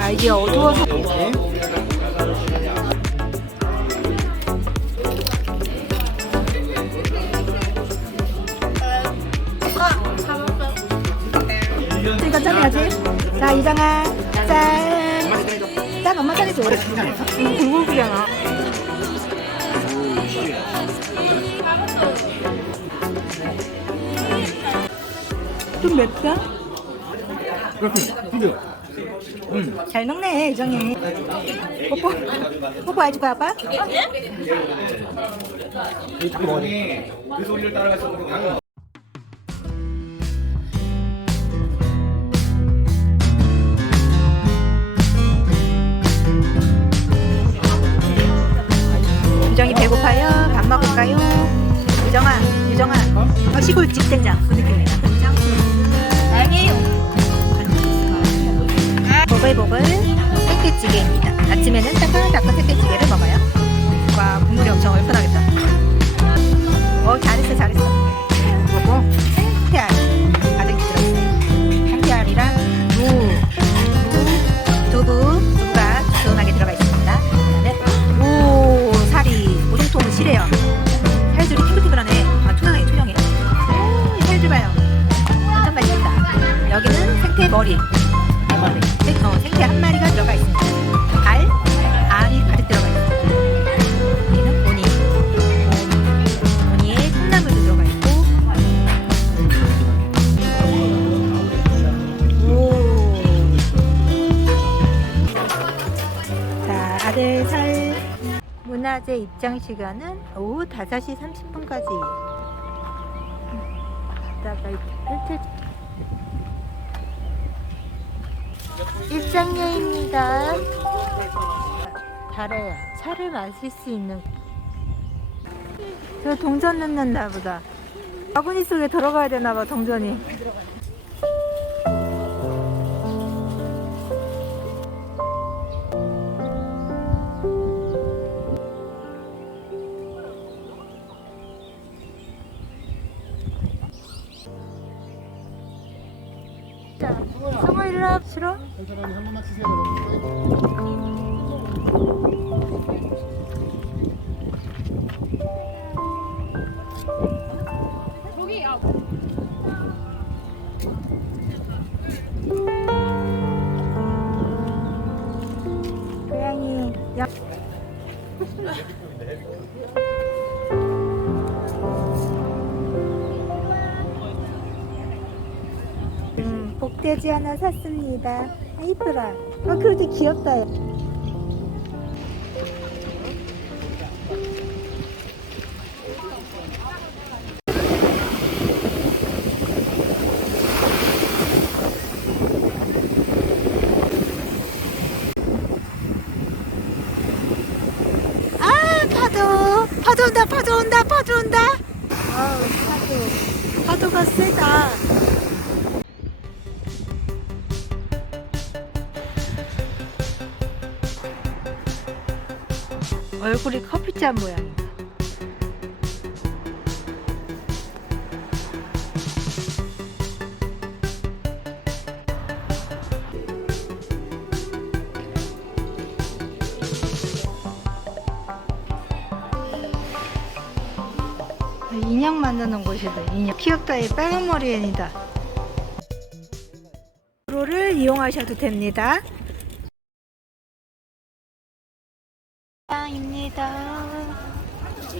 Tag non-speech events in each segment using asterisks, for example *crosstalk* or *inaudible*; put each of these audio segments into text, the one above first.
아 이게 어두워서 이거 짜내야지 자 이정아 짠딱 엄마 짜내줘 응 굴굴굴잖아 좀 맵다? 잘 먹네 이정이 뽀뽀 뽀뽀? 그 소리를 따라가서 양 유정이 배고파요? 밥 먹을까요? 유정아, 유정아, 어, 시골 집 된장 그 느낌이야. 아니 보글보글 생태찌개입니다. 아침에는 따끈따끈 생태찌개를 먹어요. 와, 국물이 엄청 얼큰하겠다. 어, 잘했어, 잘했어. 문화재 입장 시간은 오후 5시 30분까지. 다가 이렇게. 입장료입니다. 달아야 차를 마실 수 있는. 저 동전 넣는다 보다. 바구니 속에 들어가야 되나 봐 동전이. 성호 일어나 싫어? 사람이 한 번만. 고양이 야. 음, 복돼지 하나 샀습니다. 아, 이쁘라. 아, 그래도 귀엽다. 아, 파도. 파도 온다, 파도 온다, 파도 온다. 아우, 파도. 파도가 세다. 얼굴이 커피잔 모양이다. 인형 만드는 곳이다. 인형. 귀엽다. 이 빨간 머리 애니다. 로를 이용하셔도 됩니다.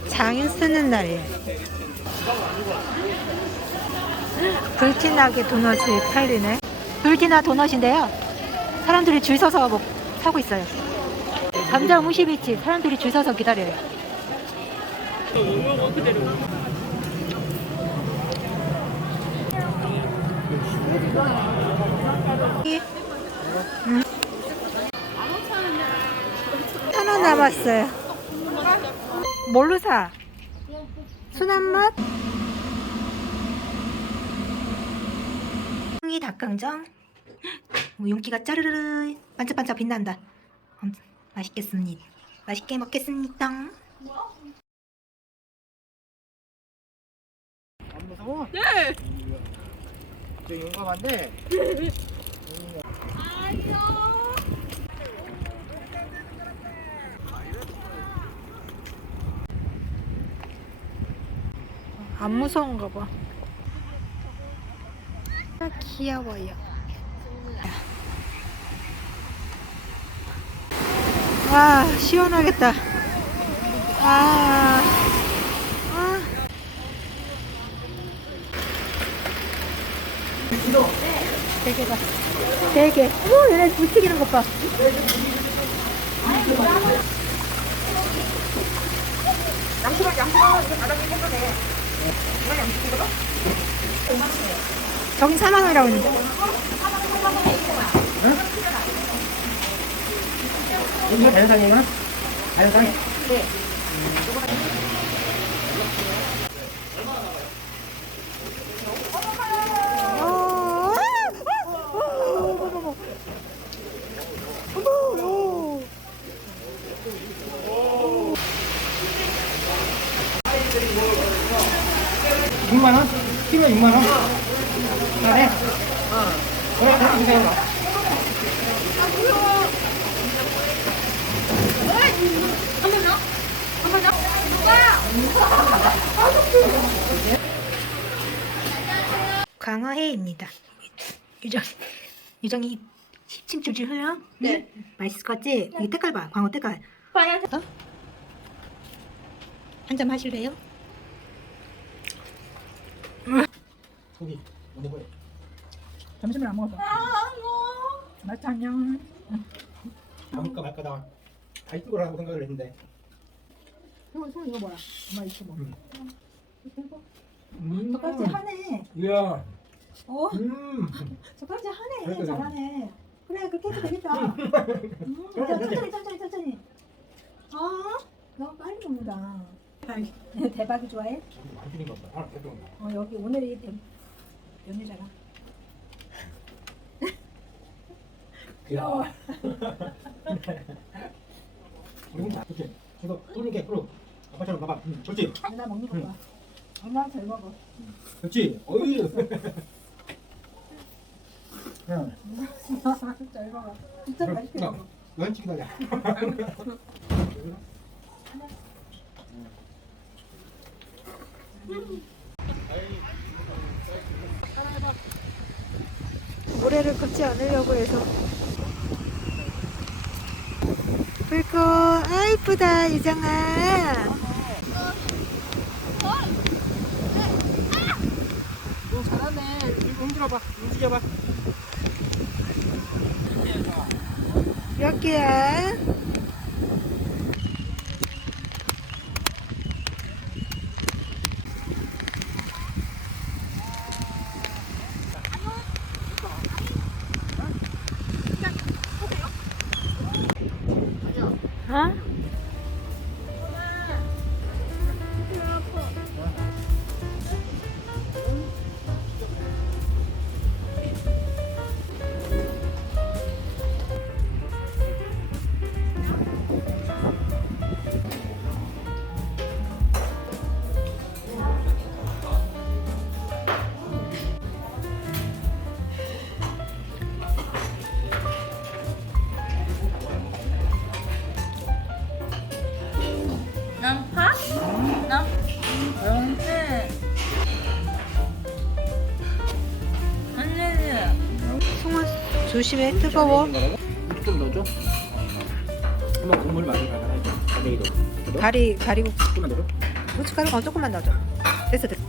장유 쓰는 날이에요. 불티나게 도넛이 팔리네. 불티나 도넛인데요. 사람들이 줄 서서 먹, 사고 있어요. 감자 무시비치 사람들이 줄 서서 기다려요. 음. 하나 남았어요. 뭘로 사? 순한 맛? 이 닭강정. 오, 윤기가 짜르르르 반짝반짝 빛난다. 음, 맛있겠습니다. 맛있게 먹겠습니다. 안 무서워? 네. 저 용감한데. *laughs* 안 무서운가 봐. 아, 귀여워요. 와, 시원하겠다. 아, 아. 되게가 되게. 어머, 얘네 물튀기는 것 봐. 저긴 4만 원이라고 했는데. 이게 자연산이에요? 자연산이? 어, 어머, 어머, 어머. 6만 원? 키로 6만 원? 그래? 그래, 그래, 주세요. 강화해입니다. 유정, 유정이 침 줄줄 흘려? 네. 맛있을 것 같지? 이 때깔 봐, 광어 때깔. 어? 한잔 하실래요? 고기, 어디 보여? 점심을 안 먹었어. 맛있다, 안녕. 담을까 말까 나 다이거라고 생각을 했는데. 손, 손 이거 뭐야? 엄마 이거 뭐? 음. 젓갈질 하네. 이야. 어? 음. *laughs* 젓갈질 하네. 그래, 그래. 잘하네. 그래, 그렇게 해도 되겠다. *laughs* 음, 자, 천천히, 천천히, 천천히. 아, 너무 빨리 먹는다. 대박이 좋아해? 많이 줄인 것 같다. 아, 대박. 어, 여기 오늘이 대- 연휴잖아. 귀여워. 이거 뚫는 게 프로. 아빠처럼 봐봐. 응, 좋지? 누나 먹는 거 봐. 엄마 잘 먹어. 좋지? 어이. 응. *laughs* 잘 먹어. 진짜 맛있게 야, 먹어. 런치 기다려. 모래를 걷지 않으려고 해서. 불꽃, 아 이쁘다 유정아. 너 잘하네. 흔들어봐. 움직여봐. 몇 개야? 조심해 뜨거워. 좀 넣어줘. 한번 국물 맛을 봐라. 내기도. 가리 가리고 조금만 넣어줘. 고춧가루 어 조금만 넣어줘. 됐어 됐어.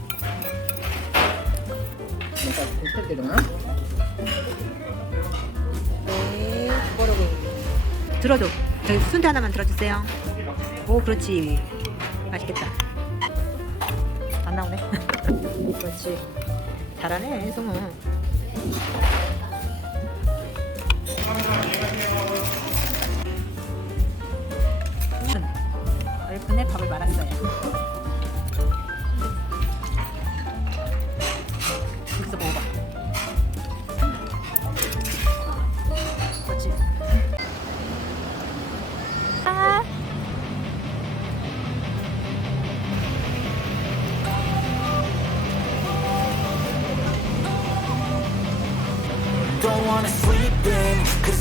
일단. 네. 들어줘. 저기 순대 하나만 들어주세요. 오, 그렇지. 맛있겠다. 안 나오네. *laughs* 그렇지. 잘하네, 송우.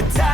would die.